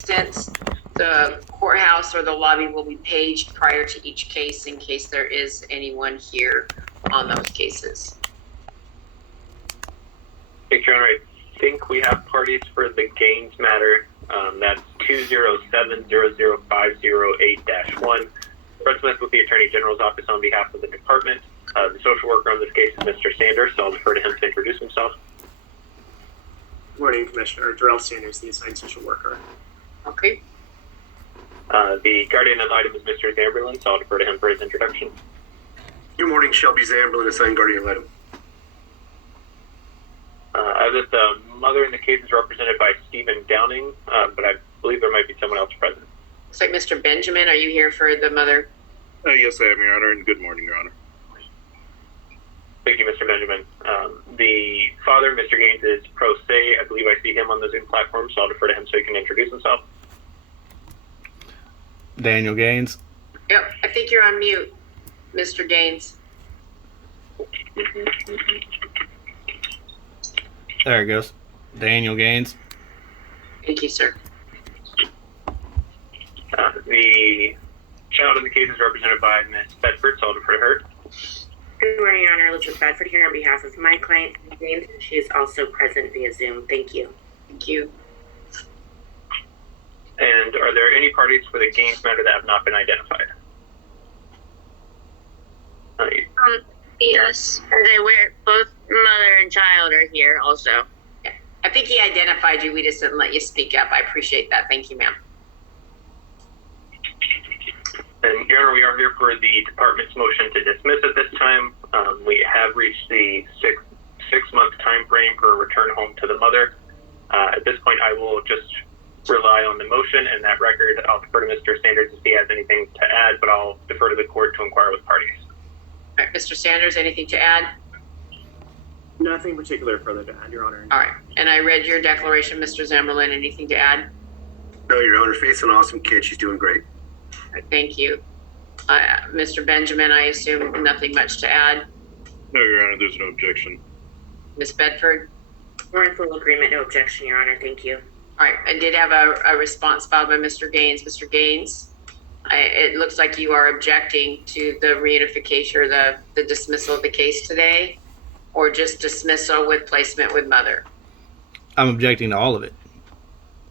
instance, the courthouse or the lobby will be paged prior to each case in case there is anyone here on those cases. Thank you, Your Honor. I think we have parties for the Gaines matter. That's 207-00508-1. Fred Smith with the Attorney General's Office on behalf of the department. The social worker on this case is Mr. Sanders, so I'll defer to him to introduce himself. Good morning, Commissioner. Darrell Sanders, the assigned social worker. Okay. The guardian ad litem is Mr. Zamberlin, so I'll defer to him for his introduction. Good morning, Shelby Zamberlin, assigned guardian ad litem. As if the mother in the case is represented by Stephen Downing, but I believe there might be someone else present. Looks like Mr. Benjamin, are you here for the mother? Yes, I am, Your Honor, and good morning, Your Honor. Thank you, Mr. Benjamin. The father, Mr. Gaines, is pro se. I believe I see him on the Zoom platform, so I'll defer to him so he can introduce himself. Daniel Gaines. Yep, I think you're on mute, Mr. Gaines. There it goes. Daniel Gaines. Thank you, sir. The child in the case is represented by Ms. Bedford, so I'll defer to her. Good morning, Your Honor. Elizabeth Bedford here on behalf of my client, James. She is also present via Zoom. Thank you. Thank you. And are there any parties for the Gaines matter that have not been identified? Yes. Both mother and child are here also. I think he identified you. We just didn't let you speak up. I appreciate that. Thank you, ma'am. And Your Honor, we are here for the department's motion to dismiss at this time. We have reached the six-month time frame for a return home to the mother. At this point, I will just rely on the motion and that record. I'll defer to Mr. Sanders if he has anything to add, but I'll defer to the court to inquire with parties. All right, Mr. Sanders, anything to add? Nothing particular further to add, Your Honor. All right, and I read your declaration, Mr. Zamberlin. Anything to add? No, Your Honor, Faith's an awesome kid. She's doing great. All right, thank you. Mr. Benjamin, I assume nothing much to add. No, Your Honor, there's no objection. Ms. Bedford? We're in full agreement. No objection, Your Honor. Thank you. All right, I did have a response filed by Mr. Gaines. Mr. Gaines, it looks like you are objecting to the reunification or the dismissal of the case today, or just dismissal with placement with mother? I'm objecting to all of it.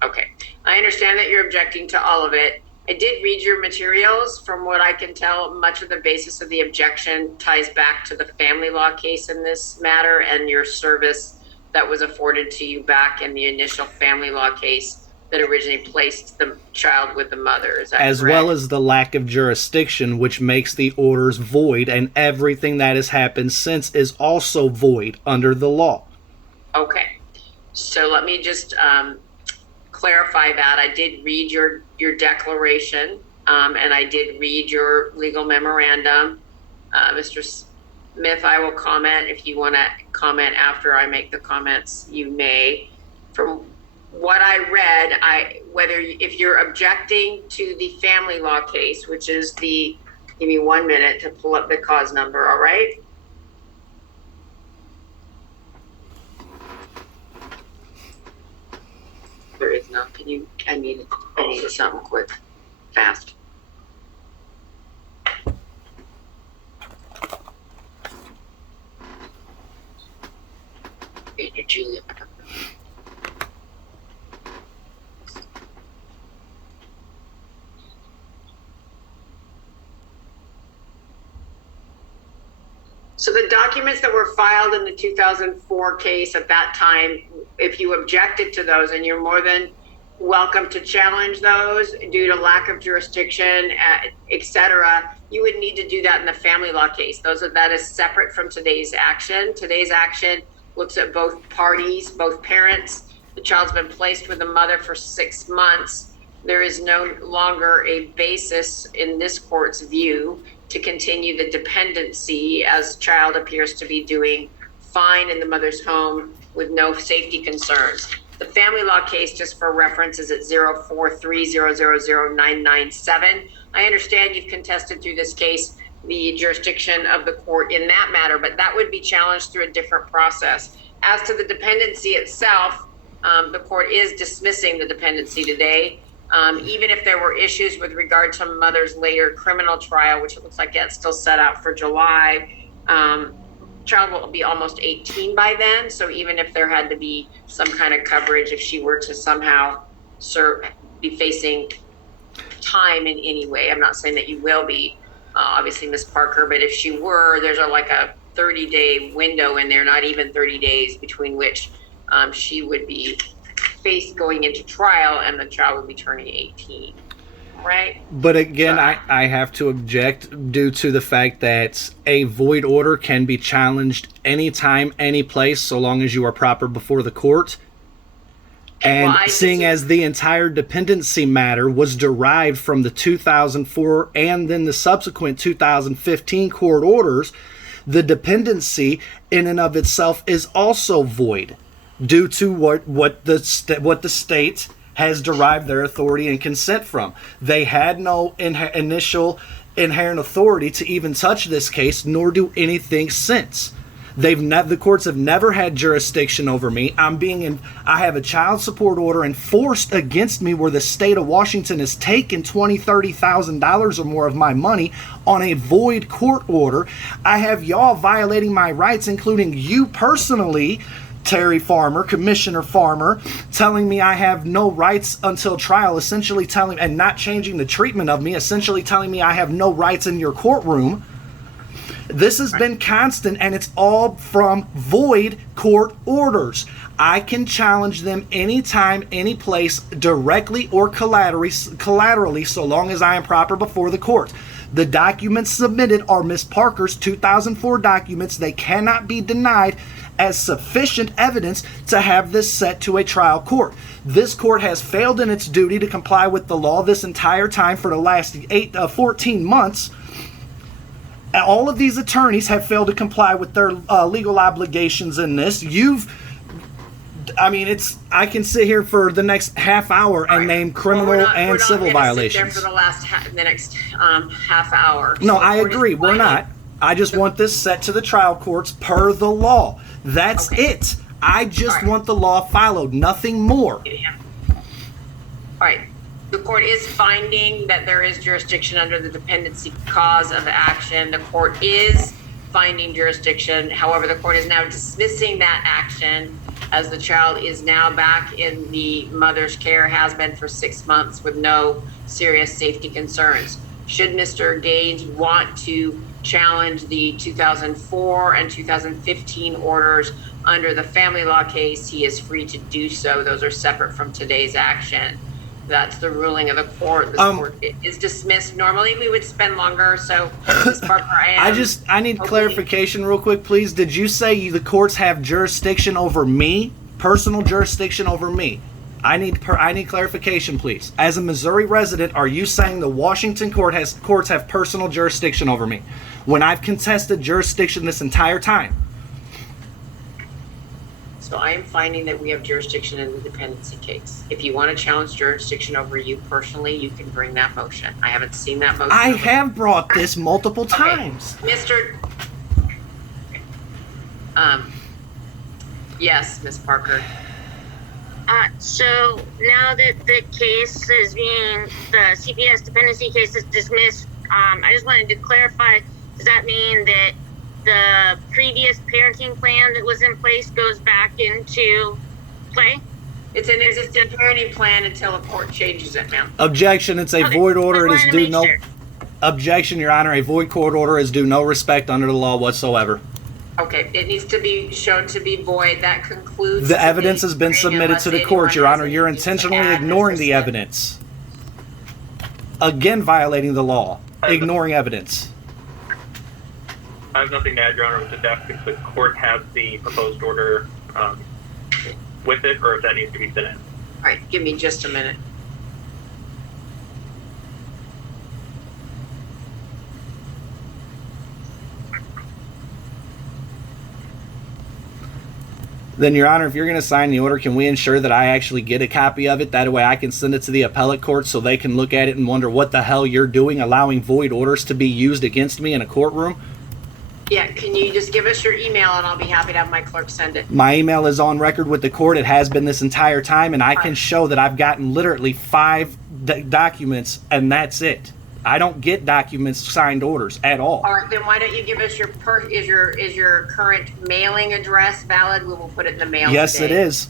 Okay, I understand that you're objecting to all of it. I did read your materials. From what I can tell, much of the basis of the objection ties back to the family law case in this matter and your service that was afforded to you back in the initial family law case that originally placed the child with the mother. Is that As correct? well as the lack of jurisdiction, which makes the orders void, and everything that has happened since is also void under the law. Okay, so let me just clarify that. I did read your declaration, and I did read your legal memorandum. Mr. Smith, I will comment. If you want to comment after I make the comments, you may. From what I read, if you're objecting to the family law case, which is give me 1 minute to pull up the cause number, all right? There is not. I need something quick, fast. Julia. So the documents that were filed in the 2004 case at that time, if you objected to those, and you're more than welcome to challenge those due to lack of jurisdiction, et cetera, you would need to do that in the family law case. That is separate from today's action. Today's action looks at both parties, both parents. The child's been placed with the mother for 6 months. There is no longer a basis in this court's view to continue the dependency, as child appears to be doing fine in the mother's home with no safety concerns. The family law case, just for reference, is at 043000997. I understand you've contested through this case the jurisdiction of the court in that matter, but that would be challenged through a different process. As to the dependency itself, the court is dismissing the dependency today. Even if there were issues with regard to mother's later criminal trial, which it looks like it's still set out for July, child will be almost 18 by then. So even if there had to be some kind of coverage, if she were to somehow be facing time in any way, I'm not saying that you will be, obviously, Ms. Parker, but if she were, there's like a 30-day window in there, not even 30 days, between which she would be faced going into trial and the child would be turning 18. Right. But again, I have to object due to the fact that a void order can be challenged anytime, any place, so long as you are proper before the court. And seeing as the entire dependency matter was derived from the 2004 and then the subsequent 2015 court orders, the dependency in and of itself is also void due to what the state has derived their authority and consent from. They had no initial inherent authority to even touch this case, nor do anything since. The courts have never had jurisdiction over me. I have a child support order enforced against me where the state of Washington has taken $20,000-$30,000 or more of my money on a void court order. I have y'all violating my rights, including you personally, Terry Farmer, Commissioner Farmer, telling me I have no rights until trial, essentially and not changing the treatment of me, essentially telling me I have no rights in your courtroom. This has been constant, and it's all from void court orders. I can challenge them anytime, any place, directly or collaterally, so long as I am proper before the court. The documents submitted are Ms. Parker's 2004 documents. They cannot be denied as sufficient evidence to have this set to a trial court. This court has failed in its duty to comply with the law this entire time for the last 14 months. All of these attorneys have failed to comply with their legal obligations in this. I can sit here for the next half hour and name criminal and civil violations. We're not going to sit there for the next half hour. No, I agree. We're not. I just want this set to the trial courts per the law. That's it. I just want the law followed, nothing more. Yeah. All right. The court is finding that there is jurisdiction under the dependency cause of action. The court is finding jurisdiction. However, the court is now dismissing that action as the child is now back in the mother's care, has been for 6 months with no serious safety concerns. Should Mr. Gage want to challenge the 2004 and 2015 orders under the family law case, he is free to do so. Those are separate from today's action. That's the ruling of the court. The court is dismissed. Normally we would spend longer, so Ms. Parker, I need clarification real quick, please. Did you say the courts have jurisdiction over me? Personal jurisdiction over me? I need clarification, please. As a Missouri resident, are you saying the Washington courts have personal jurisdiction over me when I've contested jurisdiction this entire time? So I am finding that we have jurisdiction in the dependency case. If you want to challenge jurisdiction over you personally, you can bring that motion. I haven't seen that motion. I have brought this multiple times. Mr. Yes, Ms. Parker. So now that the case is the CPS dependency case is dismissed, I just wanted to clarify, does that mean that the previous parenting plan that was in place goes back into play? It's an existing parenting plan until a court changes it, ma'am. Objection, it's a void order. It is due no... Sure. Objection, Your Honor, a void court order is due no respect under the law whatsoever. Okay, it needs to be shown to be void. That concludes... The evidence has been submitted to the court, Your Honor. You're intentionally ignoring the evidence. Again, violating the law. Ignoring evidence. I have nothing to add, Your Honor. Just ask if the court has the proposed order with it, or if that needs to be sent in. All right, give me just a minute. Then, Your Honor, if you're going to sign the order, can we ensure that I actually get a copy of it? That way I can send it to the appellate court so they can look at it and wonder what the hell you're doing, allowing void orders to be used against me in a courtroom? Yeah, can you just give us your email and I'll be happy to have my clerk send it. My email is on record with the court. It has been this entire time, and I can show that I've gotten literally 5 documents, and that's it. I don't get documents, signed orders at all. All right, then why don't you give us your is your current mailing address valid? We will put it in the mail. Yes, today. it is.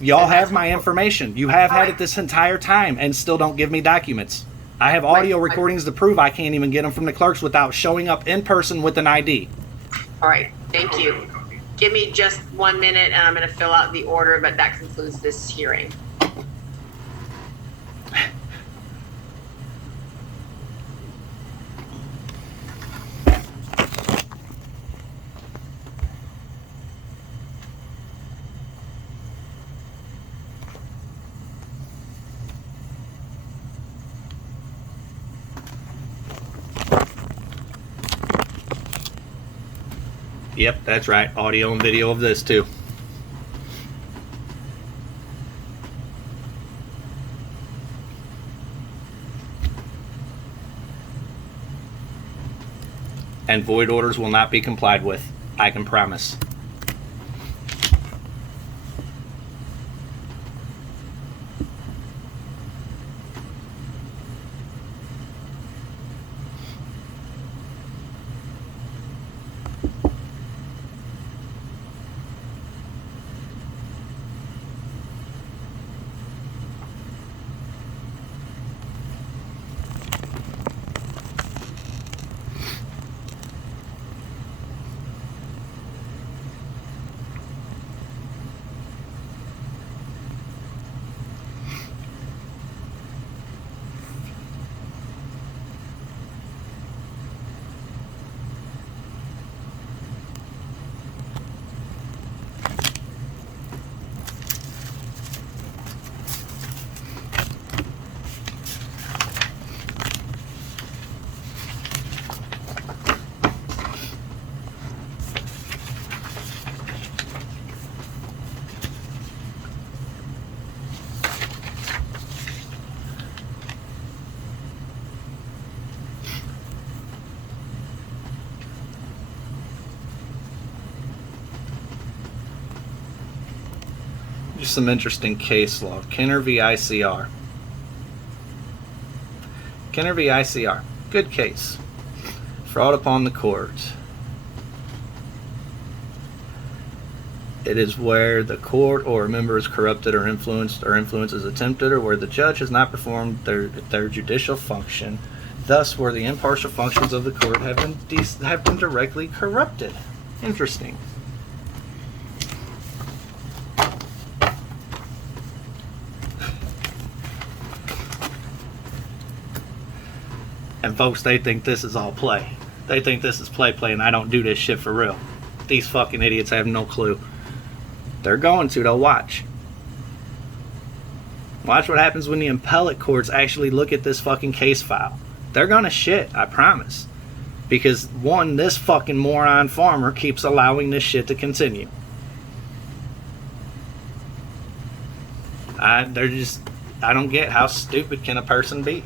Y'all have my information. You have had it this entire time and still don't give me documents. I have audio recordings to prove I can't even get them from the clerks without showing up in person with an ID. All right, thank you. Give me just 1 minute and I'm going to fill out the order, but that concludes this hearing. Yep, that's right. Audio and video of this too. And void orders will not be complied with. I can promise. Just some interesting case law. Kenner v. ICR. Kenner v. ICR. Good case. Fraud upon the court. It is where the court or a member is corrupted or influenced, or influence is attempted, or where the judge has not performed their judicial function, thus where the impartial functions of the court have been directly corrupted. Interesting. And folks, they think this is all play. They think this is play, and I don't do this shit for real. These fucking idiots have no clue. They're going to, they'll watch. Watch what happens when the appellate courts actually look at this fucking case file. They're gonna shit, I promise. Because one, this fucking moron farmer keeps allowing this shit to continue. I don't get how stupid can a person be.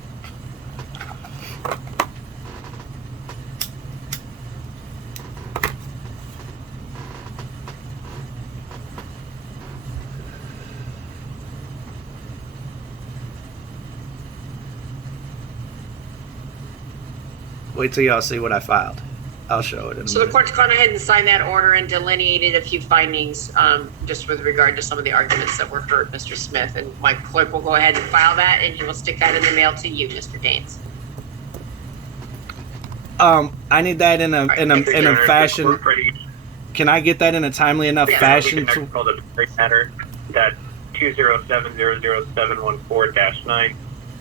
Wait till y'all see what I filed. I'll show it in a So the minute. court's gone ahead and signed that order and delineated a few findings just with regard to some of the arguments that were heard, Mr. Smith. And my clerk will go ahead and file that, and he will stick that in the mail to you, Mr. Gaines. I need that in a fashion. Can I get that in a timely enough fashion? We can call the matter that 207-00714-9.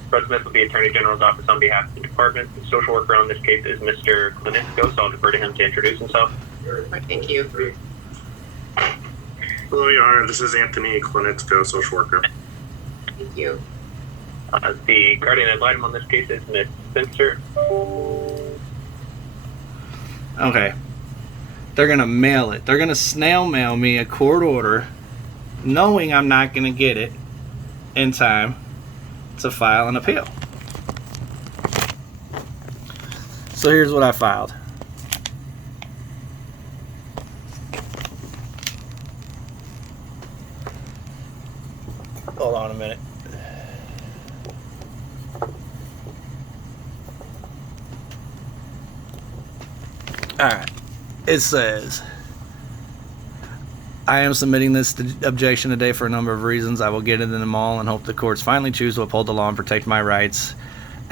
Fred Smith with the Attorney General's Office on behalf of the department. The social worker on this case is Mr. Klinisko, so I'll defer to him to introduce himself. Thank you. Hello, Your Honor. This is Anthony Klinisko, social worker. Thank you. The guardian ad litem on this case is Ms. Spencer. Okay. They're going to mail it. They're going to snail mail me a court order knowing I'm not going to get it in time to file an appeal. So here's what I filed. Alright. It says, I am submitting this objection today for a number of reasons. I will get into them all and hope the courts finally choose to uphold the law and protect my rights,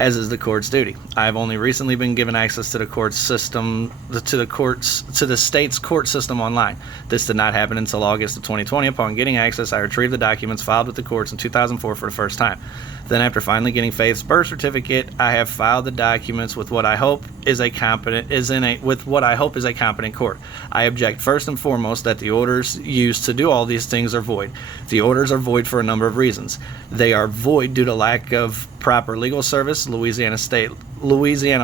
as is the court's duty. I have only recently been given access to the court system, to the state's court system online. This did not happen until August of 2020. Upon getting access, I retrieved the documents filed with the courts in 2004 for the first time. Then, after finally getting Faith's birth certificate, I have filed the documents with what I hope is a competent court. I object first and foremost that the orders used to do all these things are void. The orders are void for a number of reasons. They are void due to lack of proper legal service. Louisiana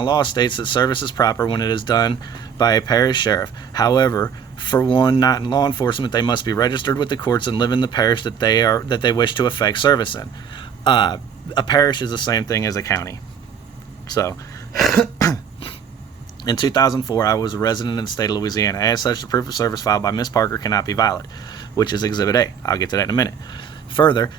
law states that service is proper when it is done by a parish sheriff. However, for one not in law enforcement, they must be registered with the courts and live in the parish that they wish to effect service in. A parish is the same thing as a county. So, in 2004, I was a resident in the state of Louisiana. As such, the proof of service filed by Ms. Parker cannot be valid, which is Exhibit A. I'll get to that in a minute. Further,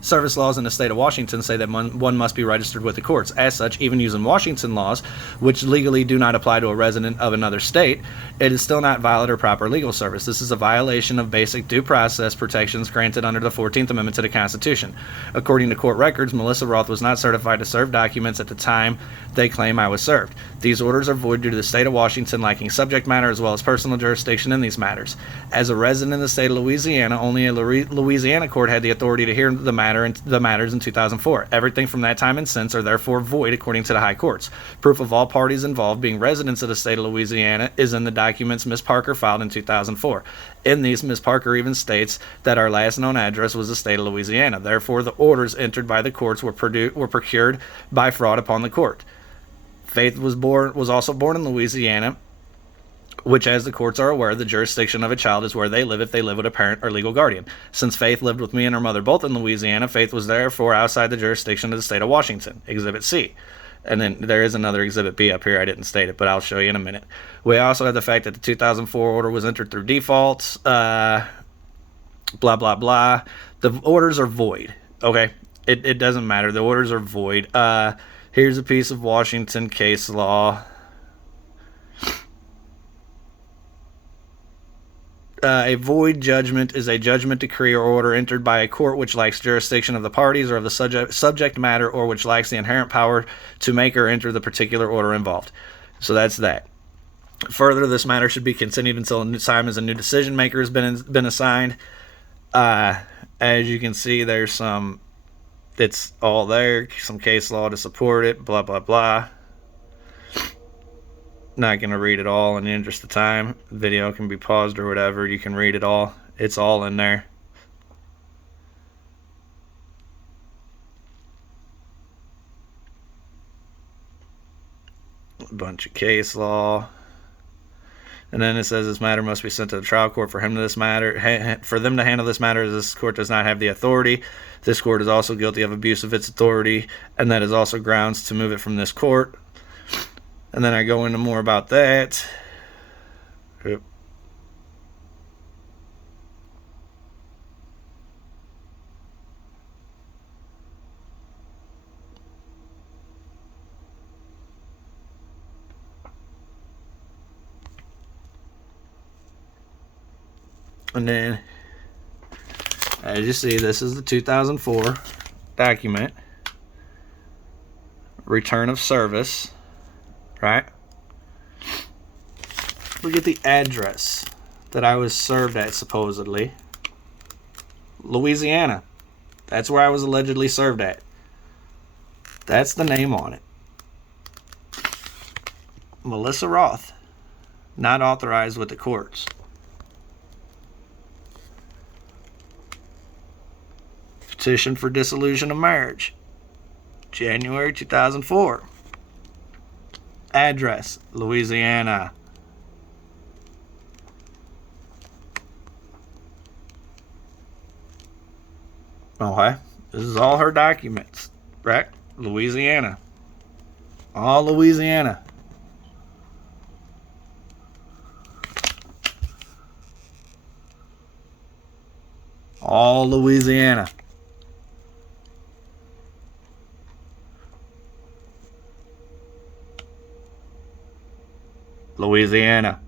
service laws in the state of Washington say that one must be registered with the courts. As such, even using Washington laws, which legally do not apply to a resident of another state, it is still not valid or proper legal service. This is a violation of basic due process protections granted under the 14th Amendment to the Constitution. According to court records, Melissa Roth was not certified to serve documents at the time they claim I was served. These orders are void due to the state of Washington lacking subject matter as well as personal jurisdiction in these matters. As a resident in the state of Louisiana, only a Louisiana court had the authority to hear the matters in 2004. Everything from that time and since are therefore void according to the high courts. Proof of all parties involved being residents of the state of Louisiana is in the documents Ms. Parker filed in 2004. In these, Ms. Parker even states that our last known address was the state of Louisiana. Therefore, the orders entered by the courts were procured by fraud upon the court. Faith was also born in Louisiana, which, as the courts are aware, the jurisdiction of a child is where they live if they live with a parent or legal guardian. Since Faith lived with me and her mother both in Louisiana, Faith was therefore outside the jurisdiction of the state of Washington. Exhibit C. And then there is another Exhibit B up here. I didn't state it, but I'll show you in a minute. We also have the fact that the 2004 order was entered through default. Blah, blah, blah. The orders are void. Okay? It doesn't matter. The orders are void. Here's a piece of Washington case law. A void judgment is a judgment, decree, or order entered by a court which lacks jurisdiction of the parties or of the subject matter, or which lacks the inherent power to make or enter the particular order involved. So that's that. Further, this matter should be continued until a time as a new decision maker has been assigned. As you can see, there's some. It's all there. Some case law to support it. Blah blah blah. Not going to read it all in the interest of time. The video can be paused or whatever. You can read it all. It's all in there. A bunch of case law. And then it says this matter must be sent to the trial court for them to handle this matter, as this court does not have the authority. This court is also guilty of abuse of its authority, and that is also grounds to move it from this court. And then I go into more about that. Yep. And then, as you see, this is the 2004 document. Return of service. Right? Look at the address that I was served at, supposedly. Louisiana. That's where I was allegedly served at. That's the name on it. Melissa Roth. Not authorized with the courts. Petition for dissolution of marriage. January 2004. Address, Louisiana. Okay. This is all her documents, right? Louisiana. All Louisiana. All Louisiana. Louisiana.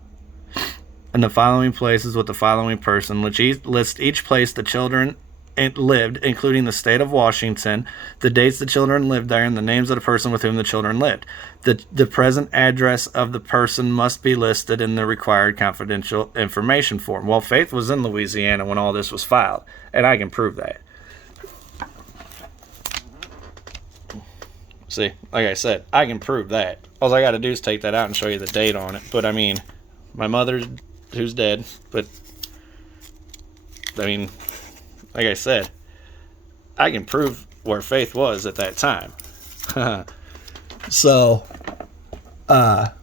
In the following places with the following person, list each place the children lived, including the state of Washington, the dates the children lived there, and the names of the person with whom the children lived. The present address of the person must be listed in the required confidential information form. Well, Faith was in Louisiana when all this was filed, and I can prove that. See, like I said, I can prove that. All I got to do is take that out and show you the date on it. But I mean, my mother, who's dead, but I mean, like I said, I can prove where Faith was at that time. So, but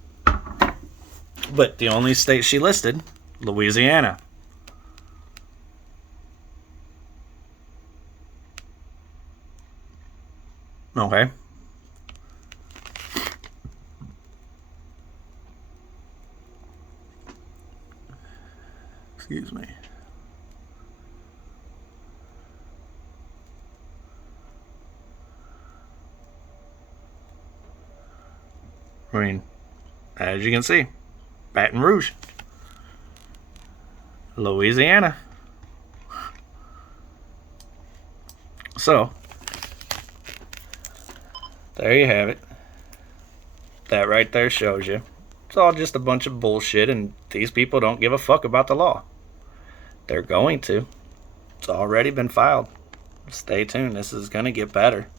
the only state she listed, Louisiana. Okay. Excuse me. I mean, as you can see, Baton Rouge, Louisiana. So, there you have it. That right there shows you. It's all just a bunch of bullshit, and these people don't give a fuck about the law. They're going to. It's already been filed. Stay tuned. This is going to get better.